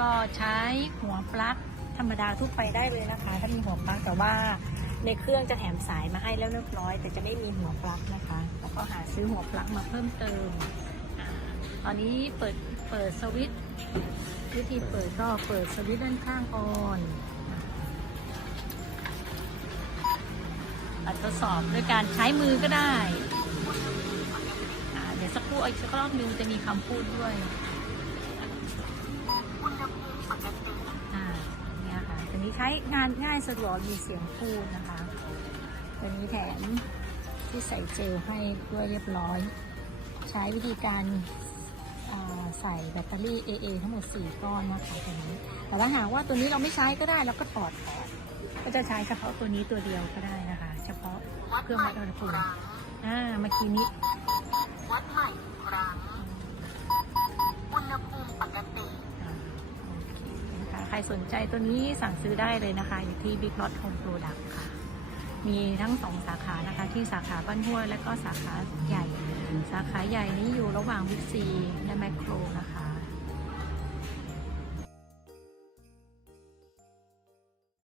ก็ใช้หัวปลั๊กธรรมดาทั่วไปได้เลยนะคะ ถ้ามีหัวปลั๊กแต่ว่าในเครื่องจะแถมสายมาให้แล้วเรียบร้อย แต่จะไม่มีหัวปลั๊กนะคะ แล้วก็หาซื้อหัวปลั๊กมาเพิ่มเติมตอนนี้เปิดเปิดสวิตช์วิธีเปิดก็เปิดสวิตช์ด้านข้างออนอะทดสอบด้วยการใช้มือก็ได้ เดี๋ยวสักครู่อีกสักรอบนึงจะมีคำพูดด้วย อ่าเนี่ยค่ะตัวนี้ใช้งานง่ายสะดวกมีเสียงพูดนะคะตัวนี้แถมที่ใส่เจลให้ด้วยเรียบร้อย ใช้วิธีการใส่แบตเตอรี่ AA ทั้งหมด 4 ก้อนนะคะตัวนี้ แต่ว่าหากว่าตัวนี้เราไม่ใช้ก็ได้เราก็ถอดออกก็จะใช้เฉพาะตัวนี้ตัวเดียวก็ได้นะคะ เฉพาะเครื่องวัดอุณหภูมิอ่าเมื่อกี้นี้วัดใหม่ครั้ง รสนใจตัวนี้สั่งซื้อได้เลยนะคะ อยู่ที่ Big Lot Home Product ค่ะ มีทั้งสองสาขานะคะ ที่สาขาบ้านห้วยและก็สาขาใหญ่ สาขาใหญ่นี้อยู่ระหว่างบิ๊กซีและแมคโครนะคะ